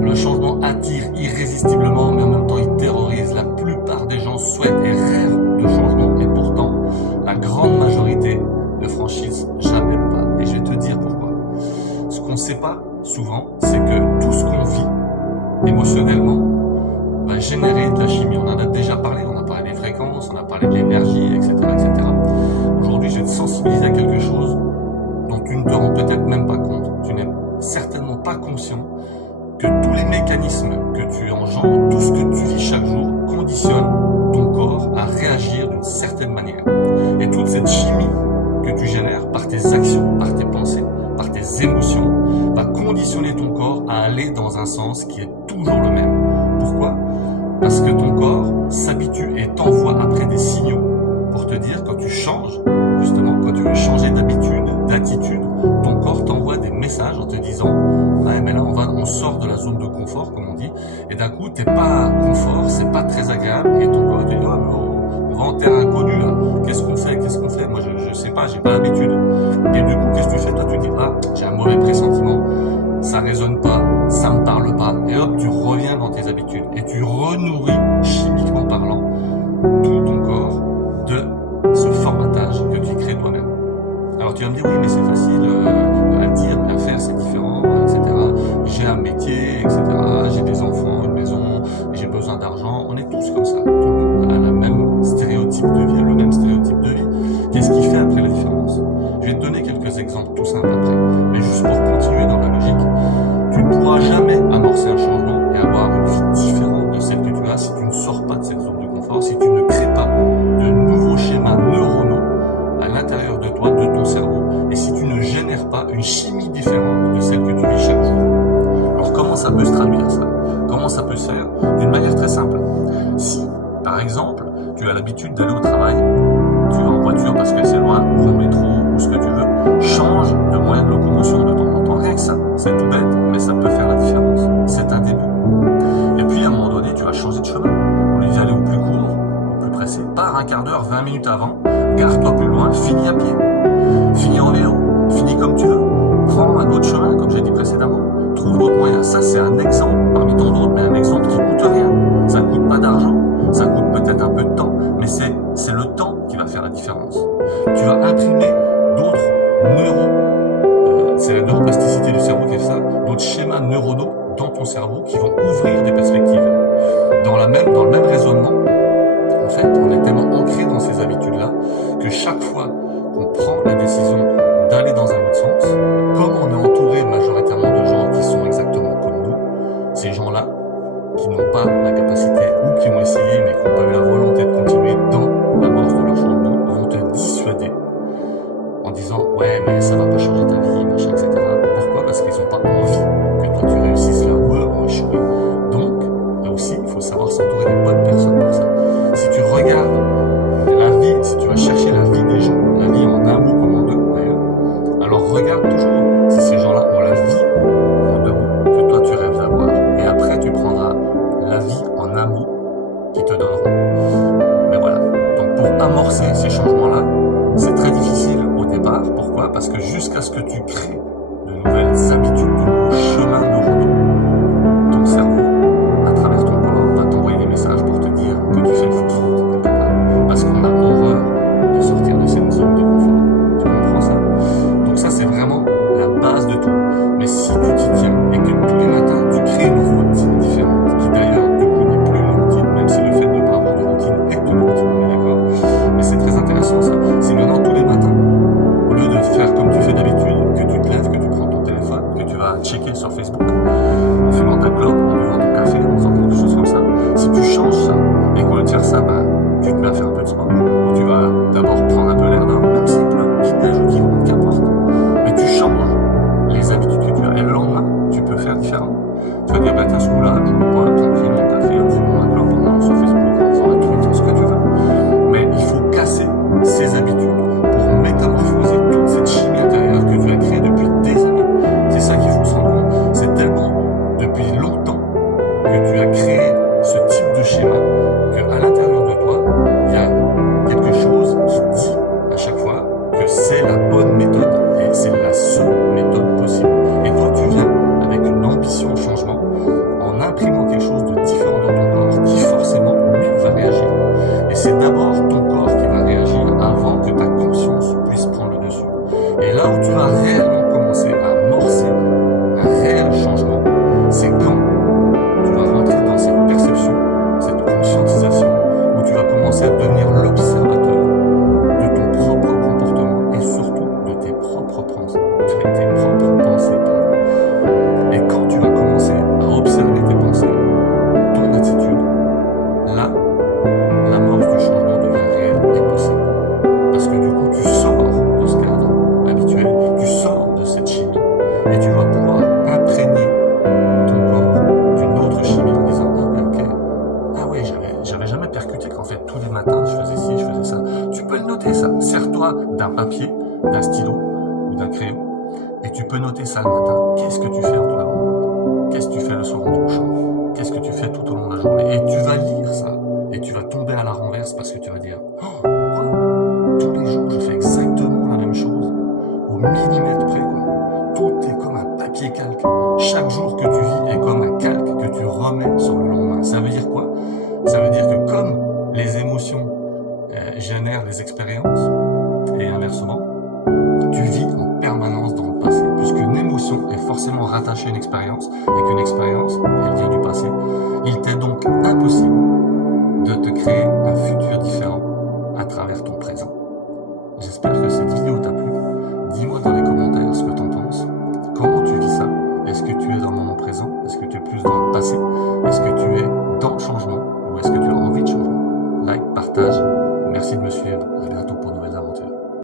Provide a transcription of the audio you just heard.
le changement attire irrésistiblement, mais en même temps il terrorise. La plupart des gens souhaitent et rêvent de changement, et pourtant, la grande majorité ne franchissent jamais le pas. Et je vais te dire pourquoi. Ce qu'on ne sait pas souvent, c'est que tout ce qu'on vit émotionnellement va générer de la chimie. On en a déjà parlé, on a parlé des fréquences, on a parlé de l'énergie, etc., etc. Aujourd'hui, je vais te sensibiliser à quelque chose dont tu ne te rends peut-être même pas compte. Tu n'es certainement pas conscient que tous les mécanismes que tu engendres, tout ce que tu vis chaque jour, conditionne ton corps à réagir d'une certaine manière. Et toute cette chimie que tu génères par tes actions, par tes pensées, par tes émotions, va conditionner ton corps à aller dans un sens qui est toujours le même. Pourquoi ? Parce que ton corps s'habitue et t'envoie après des signaux pour te dire, quand tu changes, justement, quand tu veux changer d'habitude, d'attitude, ton corps t'envoie des messages en te disant ouais, mais là on sort de la zone de confort, comme on dit, et d'un coup t'es pas confort, c'est pas très agréable, et ton corps te dit oh, mais on va en terrain inconnu là, qu'est-ce qu'on fait, moi je sais pas, j'ai pas l'habitude. Et du coup qu'est-ce que tu fais? Toi tu dis ah, j'ai un mauvais pressentiment, ça résonne pas, ça me parle pas, et hop tu reviens dans tes habitudes et tu renourris chimiquement parlant tout ton corps de ce formatage que tu crées toi-même. Alors tu vas me dire oui, mais c'est facile à dire, mais à faire c'est différent, etc. J'ai un métier, etc. J'ai des enfants, une maison, j'ai besoin d'argent. On est tous comme ça. Tout le monde a le même stéréotype de vie, le même stéréotype de vie. Qu'est-ce qui fait après la différence? Je vais te donner quelques exemples tout simples après. Mais juste pour continuer dans la logique, tu ne pourras jamais amorcer un changement et avoir une vie différente de celle que tu as si tu ne sors pas de cette zone de confort, si tu ne crées pas de nouveaux schémas neuronaux à l'intérieur de toi, de ton cerveau, et si tu ne génères pas une chimie différente de celle que tu vis chaque jour. Alors comment ça peut se traduire ça? Comment ça peut se faire? D'une manière très simple. Si, par exemple, tu as l'habitude d'aller au travail, tu vas en voiture parce que c'est loin, ou en métro, ou ce que tu veux, change de moyen de locomotion de temps en temps. Rien que ça, c'est tout bête, mais ça peut faire la différence. C'est un début. Et puis à un moment donné, tu vas changer de chemin. Au lieu d'y aller au plus court, au plus pressé, pars un quart d'heure, 20 minutes avant, gare-toi plus loin, finis à pied, finis en vélo, finis comme tu veux, prends un autre chemin, comme j'ai dit précédemment, trouve d'autres moyens. Ça, c'est un exemple parmi tant d'autres, mais un exemple qui coûte rien. Ça coûte pas d'argent, ça coûte peut-être un peu de temps, mais c'est le temps qui va faire la différence. Tu vas imprimer d'autres c'est la neuroplasticité du cerveau qui fait ça, d'autres schémas neuronaux dans ton cerveau qui vont ouvrir des perspectives. Dans le même raisonnement, en fait, on est tellement ancré dans ces habitudes-là que chaque fois qu'on prend la décision d'aller dans un autre sens, comme on est entouré majoritairement de gens qui sont exactement comme nous, ces gens-là qui n'ont pas la capacité ou qui ont essayé mais qui n'ont pas eu la volonté de continuer dans l'amorce de leur changement vont te dissuader en disant ouais mais ça va pas changer ta vie, machin, etc. Pourquoi? Parce qu'ils n'ont pas envie que toi tu réussisses là où eux ont échoué. Donc, là aussi, il faut savoir s'entourer des bonnes personnes pour ça. Si tu regardes la vie, si tu vas chercher la vie des gens, la vie en un mot comme en deux d'ailleurs, alors regarde toujours si ces gens-là ont la vie en deux mots que toi tu rêves d'avoir. Et après, tu prendras la vie en un mot qui te donneront. Mais voilà. Donc pour amorcer ces changements-là, c'est très difficile au départ. Pourquoi? Parce que jusqu'à ce que tu crées de nouvelles habitudes, de nouveaux chemins neuronaux, ton cerveau, à travers ton corps, va t'envoyer des messages pour te dire que tu fais le foutu quelque part. Parce qu'on a horreur de sortir de cette zone de confort. Tu comprends ça? Donc ça, c'est vraiment la base de tout. Mais si tu t'y tiens et que tous les matins, tu crées une routine différente, qui d'ailleurs, du coup, n'est plus une routine, même si le fait de ne pas avoir de routine est une routine, on est d'accord? Mais c'est très intéressant ça. Si maintenant, tous les matins, au lieu de faire comme tu fais d'habitude, que tu te lèves, que tu prends ton téléphone, que tu vas checker sur Facebook, en fumant ta clope, en buvant ton café, en faisant quelque chose comme ça, si tu changes ça, et qu'au lieu de faire ça, tu te mets à faire un peu de sport, ou tu vas d'abord prendre un peu l'air dehors, même s'il pleut, qu'il neige ou qu'il vente, qu'importe, mais tu changes les habitudes que tu as, et le lendemain, tu peux faire différemment. Tu vas dire, tiens, ce coup-là, je me bois tranquille mon café, en fumant ma clope, en allant sur Facebook, en faisant un tweet, ce que tu veux. Mais il faut casser ces habitudes pour métamorphoser toute cette chimie intérieure que tu as créée depuis des années. C'est ça qu'il faut se rendre compte. C'est tellement, depuis longtemps, papier, d'un stylo ou d'un crayon, et tu peux noter ça le matin. Qu'est-ce que tu fais en te levant? Qu'est-ce que tu fais le soir en te couchant? Qu'est-ce que tu fais tout au long de la journée? Et tu vas lire ça, et tu vas tomber à la renverse parce que tu vas dire « Oh, quoi? Tous les jours, je fais exactement la même chose, au millimètre près, quoi. Tout est comme un papier calque. Chaque jour que tu vis est comme un calque que tu remets sur le lendemain. » Ça veut dire quoi? Ça veut dire que comme les émotions génèrent les expériences, et inversement, tu vis en permanence dans le passé, puisqu'une émotion est forcément rattachée à une expérience, et qu'une expérience, elle vient du passé. Il t'est donc impossible de te créer un futur différent